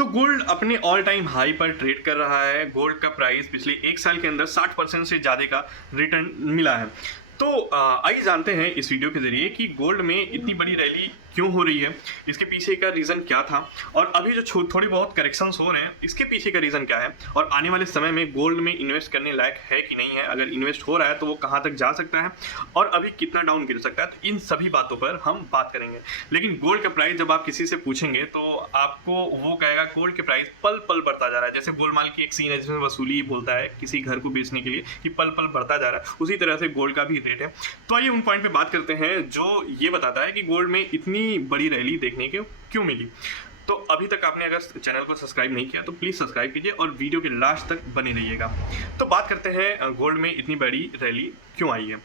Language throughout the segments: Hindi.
तो गोल्ड अपने ऑल टाइम हाई पर ट्रेड कर रहा है। गोल्ड का प्राइस पिछले एक साल के अंदर 60% से ज़्यादा का रिटर्न मिला है। तो आइए जानते हैं इस वीडियो के ज़रिए कि गोल्ड में इतनी बड़ी रैली क्यों हो रही है, इसके पीछे का रीज़न क्या था और अभी जो थोड़ी बहुत करेक्शंस हो रहे हैं इसके पीछे का रीज़न क्या है और आने वाले समय में गोल्ड में इन्वेस्ट करने लायक है कि नहीं है, अगर इन्वेस्ट हो रहा है तो वो कहाँ तक जा सकता है और अभी कितना डाउन गिर सकता है। तो इन सभी बातों पर हम बात करेंगे। लेकिन गोल्ड का प्राइस जब आप किसी से पूछेंगे तो आपको वो कहेगा गोल्ड के प्राइस पल पल बढ़ता जा रहा है। जैसे गोलमाल की एक सीन है जिसमें वसूली बोलता है किसी घर को बेचने के लिए कि पल पल बढ़ता जा रहा है, उसी तरह से गोल्ड का भी रेट है। तो आइए उन पॉइंट पे बात करते हैं जो ये बताता है कि गोल्ड में इतनी बड़ी रैली देखने को क्यों मिली। तो अभी तक आपने अगर चैनल को सब्सक्राइब नहीं किया तो प्लीज़ सब्सक्राइब कीजिए और वीडियो के लास्ट तक बने रहिएगा। तो बात करते हैं गोल्ड में इतनी बड़ी रैली क्यों आई है।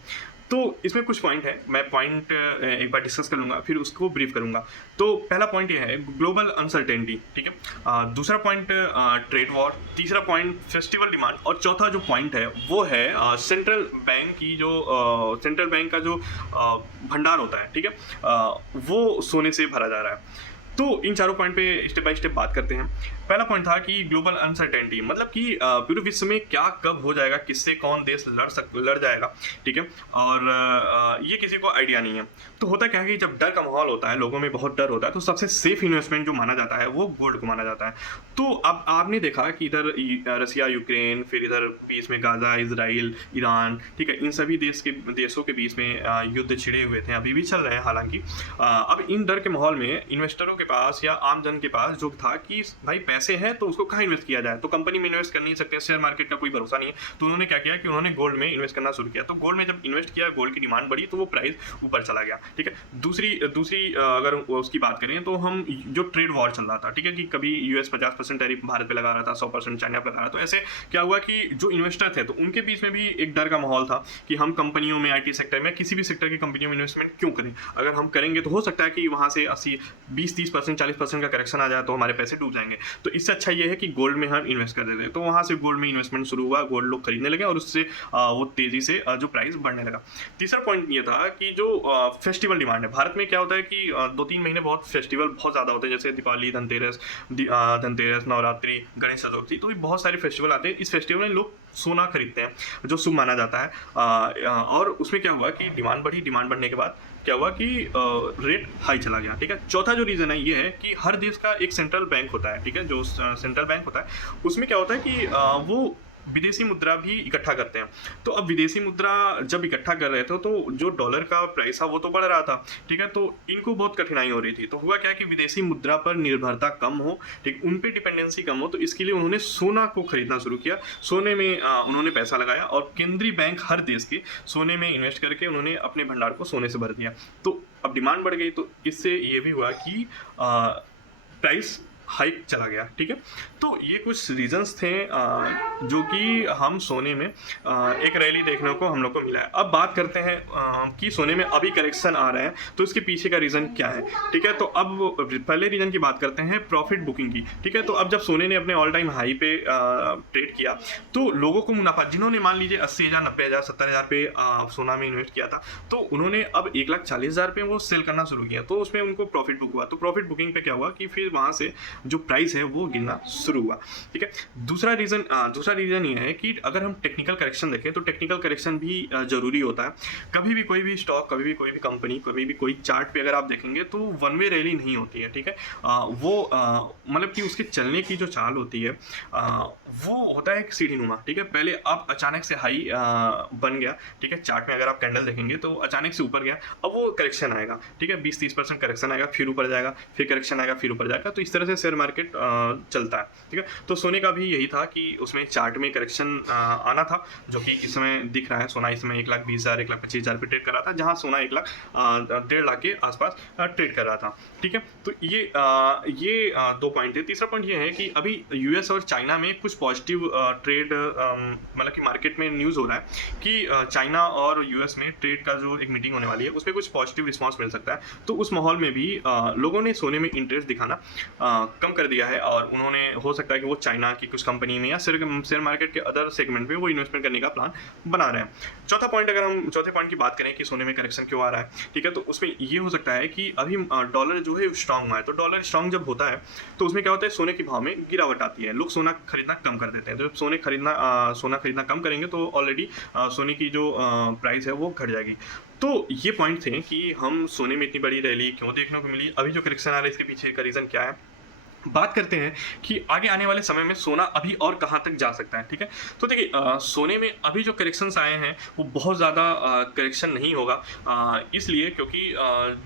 तो इसमें कुछ पॉइंट है, मैं पॉइंट एक बार डिस्कस कर लूँगा फिर उसको ब्रीफ करूँगा। तो पहला पॉइंट ये है ग्लोबल अनसर्टेनिटी, ठीक है। दूसरा पॉइंट ट्रेड वॉर, तीसरा पॉइंट फेस्टिवल डिमांड और चौथा जो पॉइंट है वो है सेंट्रल बैंक की जो सेंट्रल बैंक का जो भंडार होता है, ठीक है, वो सोने से भरा जा रहा है। तो इन चारों पॉइंट पे स्टेप बाय स्टेप बात करते हैं। पहला पॉइंट था कि ग्लोबल अनसर्टेनिटी, मतलब कि पूरे विश्व में क्या कब हो जाएगा, किससे कौन देश लड़ जाएगा, ठीक है, और ये किसी को आइडिया नहीं है। तो होता क्या है कि जब डर का माहौल होता है, लोगों में बहुत डर होता है, तो सबसे सेफ इन्वेस्टमेंट जो माना जाता है वो गोल्ड को माना जाता है। तो अब आपने देखा कि इधर रसिया यूक्रेन, फिर इधर बीच में गाजा, इजराइल, ईरान, ठीक है, इन सभी देशों के बीच में युद्ध छिड़े हुए थे, अभी भी चल रहे हैं। हालांकि अब इन डर के माहौल में इन्वेस्टरों के पास या आम जन के पास जो था कि भाई पैसे हैं तो उसको कहाँ इन्वेस्ट किया जाए, तो कंपनी में इन्वेस्ट कर नहीं सकते, शेयर मार्केट का कोई भरोसा नहीं है। तो उन्होंने क्या किया कि उन्होंने गोल्ड में इन्वेस्ट करना शुरू किया। तो गोल्ड में जब इन्वेस्ट किया, गोल्ड की डिमांड बढ़ी तो वो प्राइस ऊपर चला गया, ठीक है। दूसरी अगर उसकी बात करें तो हम जो ट्रेड वॉर चल रहा था, ठीक है, कि कभी यूएस 50% टैरिफ भारत पे लगा रहा था, 100% चाइना पे लगा रहा था। तो ऐसे क्या हुआ कि जो इन्वेस्टर थे तो उनके बीच में भी एक डर का माहौल था कि हम कंपनियों में, आईटी सेक्टर में, किसी भी सेक्टर की कंपनियों में इन्वेस्टमेंट क्यों करें। अगर हम करेंगे तो हो सकता है कि वहाँ से 80, 20, 30%, 40% का करेक्शन आ जाए तो हमारे पैसे डूब जाएंगे। तो इससे अच्छा ये है कि गोल्ड में हम इन्वेस्ट कर देते हैं। तो वहाँ से गोल्ड में इन्वेस्टमेंट शुरू हुआ, गोल्ड लोग खरीदने लगे और उससे वो तेजी से जो प्राइस बढ़ने लगा। तीसरा पॉइंट ये था कि जो फेस्टिवल डिमांड है, भारत में क्या होता है कि 2-3 महीने बहुत फेस्टिवल बहुत ज़्यादा होते हैं, जैसे दिवाली, धनतेरस, नवरात्रि, गणेश चतुर्थी, तो बहुत सारे फेस्टिवल आते हैं। इस फेस्टिवल में लोग सोना खरीदते हैं जो शुभ माना जाता है। और उसमें क्या हुआ कि डिमांड बढ़ी, डिमांड बढ़ने के बाद क्या हुआ कि रेट हाई चला गया, ठीक है। चौथा जो रीज़न है ये है कि हर देश का एक सेंट्रल बैंक होता है, ठीक है, जो सेंट्रल बैंक होता है उसमें क्या होता है कि वो विदेशी मुद्रा भी इकट्ठा करते हैं। तो अब विदेशी मुद्रा जब इकट्ठा कर रहे थे तो जो डॉलर का प्राइस था वो तो बढ़ रहा था, ठीक है, तो इनको बहुत कठिनाई हो रही थी। तो हुआ क्या कि विदेशी मुद्रा पर निर्भरता कम हो, ठीक, उन पे डिपेंडेंसी कम हो, तो इसके लिए उन्होंने सोना को खरीदना शुरू किया। सोने में उन्होंने पैसा लगाया और केंद्रीय बैंक हर देश के सोने में इन्वेस्ट करके उन्होंने अपने भंडार को सोने से भर दिया। तो अब डिमांड बढ़ गई, तो इससे ये भी हुआ कि प्राइस हाइक चला गया, ठीक है। तो ये कुछ रीजंस थे जो कि हम सोने में एक रैली देखने को हम लोग को मिला है। अब बात करते हैं कि सोने में अभी करेक्शन आ रहे हैं तो इसके पीछे का रीज़न क्या है, ठीक है। तो अब पहले रीज़न की बात करते हैं प्रॉफिट बुकिंग की, ठीक है। तो अब जब सोने ने अपने ऑल टाइम हाई पे ट्रेड किया तो लोगों को मुनाफा, जिन्होंने मान लीजिए 80,000, 90,000, 70,000 पे सोना में इन्वेस्ट किया था, तो उन्होंने अब 1,40,000 पे वो सेल करना शुरू किया, तो उसमें उनको प्रॉफिट बुक हुआ। तो प्रॉफिट बुकिंग पे क्या हुआ कि फिर वहाँ से जो प्राइस है वो गिरना शुरू हुआ, ठीक है। दूसरा रीज़न ये है कि अगर हम टेक्निकल करेक्शन देखें तो टेक्निकल करेक्शन भी ज़रूरी होता है। कभी भी कोई भी स्टॉक, कभी भी कोई भी कंपनी, कभी भी कोई चार्ट पे अगर आप देखेंगे तो वन वे रैली नहीं होती है, ठीक है। वो मतलब कि उसके चलने की जो चाल होती है वो होता है एक सीढ़ी नुमा, ठीक है। पहले अब अचानक से हाई बन गया, ठीक है, चार्ट में अगर आप कैंडल देखेंगे तो अचानक से ऊपर गया, अब वो करेक्शन आएगा, ठीक है, 20-30% करेक्शन आएगा, फिर ऊपर जाएगा, फिर करेक्शन आएगा, फिर ऊपर जाएगा। तो इस तरह से शेयर मार्केट चलता है, ठीक है। तो सोने का भी यही था कि उसमें चार्ट में करेक्शन आना था, जो कि इस समय दिख रहा है। सोना इस समय 1,20,000, 1,25,000 पे ट्रेड कर रहा था, जहां सोना 1,00,000-1,50,000 के आसपास ट्रेड कर रहा था, ठीक है। तो ये 2 पॉइंट थे। तीसरा पॉइंट ये है कि अभी यूएस और चाइना में कुछ पॉजिटिव ट्रेड, मतलब कि मार्केट में न्यूज़ हो रहा है कि चाइना और यूएस में ट्रेड का जो एक मीटिंग होने वाली है उसमें कुछ पॉजिटिव रिस्पॉन्स मिल सकता है। तो उस माहौल में भी लोगों ने सोने में इंटरेस्ट दिखाना कम कर दिया है और उन्होंने हो सकता है कि वो चाइना की कुछ कंपनी में या शेयर मार्केट के अदर सेगमेंट में वो इन्वेस्टमेंट करने का प्लान बना रहे हैं। चौथा पॉइंट, अगर हम चौथे पॉइंट की बात करें कि सोने में करेक्शन क्यों आ रहा है, ठीक है, तो उसमें ये हो सकता है कि अभी डॉलर जो है स्ट्रांग हुआ है, तो डॉलर स्ट्रांग जब होता है तो उसमें क्या होता है, सोने के भाव में गिरावट आती है, लोग सोना खरीदना कम कर देते हैं। तो जब सोना खरीदना कम करेंगे तो ऑलरेडी सोने की जो प्राइस है वो घट जाएगी। तो ये पॉइंट थे कि हम सोने में इतनी बड़ी रैली क्यों देखने को मिली, अभी जो करेक्शन आ रहा है इसके पीछे का रीज़न क्या है। बात करते हैं कि आगे आने वाले समय में सोना अभी और कहाँ तक जा सकता है, ठीक है। तो देखिए सोने में अभी जो करेक्शंस आए हैं वो बहुत ज़्यादा करेक्शन नहीं होगा, इसलिए क्योंकि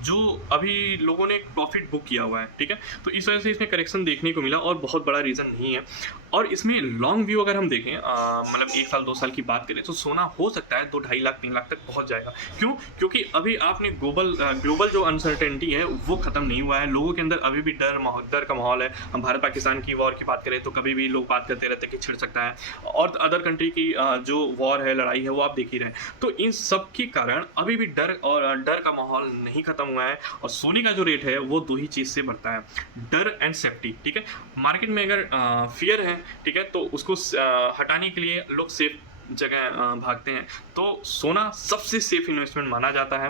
जो अभी लोगों ने प्रॉफिट बुक किया हुआ है, ठीक है, तो इस वजह से इसमें करेक्शन देखने को मिला और बहुत बड़ा रीज़न नहीं है। और इसमें लॉन्ग व्यू अगर हम देखें, मतलब 1 साल 2 साल की बात करें तो सोना हो सकता है 2-2.5 लाख 3 लाख तक पहुंच जाएगा। क्यों? क्योंकि अभी आपने ग्लोबल जो अनसर्टेनिटी है वो ख़त्म नहीं हुआ है, लोगों के अंदर अभी भी डर का माहौल है। हम भारत पाकिस्तान की वॉर की बात करें तो कभी भी लोग बात करते रहते हैं कि छिड़ सकता है, और अदर कंट्री की जो वॉर है, लड़ाई है, वो आप देख ही रहे हैं। तो इन सब के कारण अभी भी डर का माहौल नहीं खत्म हुआ है, और सोने का जो रेट है वो 2 ही चीज़ से बढ़ता है, डर एंड सेफ्टी, ठीक है। मार्केट में अगर फियर है, ठीक है, तो उसको हटाने के लिए लोग सेफ जगह भागते हैं। तो सोना सबसे सेफ इन्वेस्टमेंट माना जाता है,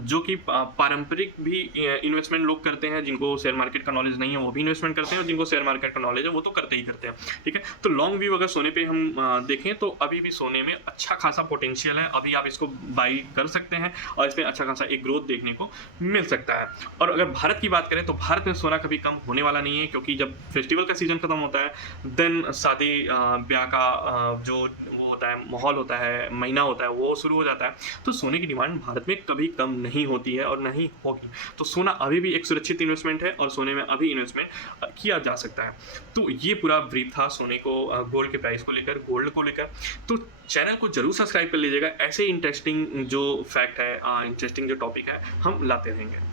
जो कि पारंपरिक भी इन्वेस्टमेंट लोग करते हैं, जिनको शेयर मार्केट का नॉलेज नहीं है वो भी इन्वेस्टमेंट करते हैं, और जिनको शेयर मार्केट का नॉलेज है वो तो करते ही करते हैं, ठीक है। तो लॉन्ग व्यू अगर सोने पे हम देखें तो अभी भी सोने में अच्छा खासा पोटेंशियल है, अभी आप इसको बाई कर सकते हैं और इसमें अच्छा खासा एक ग्रोथ देखने को मिल सकता है। और अगर भारत की बात करें तो भारत में सोना कभी कम होने वाला नहीं है, क्योंकि जब फेस्टिवल का सीजन खत्म होता है देन शादी ब्याह का जो होता है, माहौल होता है, महीना होता है, वो शुरू हो जाता है। तो सोने की डिमांड भारत में कभी कम नहीं होती है और नहीं होगी। तो सोना अभी भी एक सुरक्षित इन्वेस्टमेंट है और सोने में अभी इन्वेस्टमेंट किया जा सकता है। तो ये पूरा ब्रीफ था सोने को, गोल्ड के प्राइस को लेकर, गोल्ड को लेकर। तो चैनल को जरूर सब्सक्राइब कर लीजिएगा, ऐसे इंटरेस्टिंग जो फैक्ट है, इंटरेस्टिंग जो टॉपिक है हम लाते रहेंगे।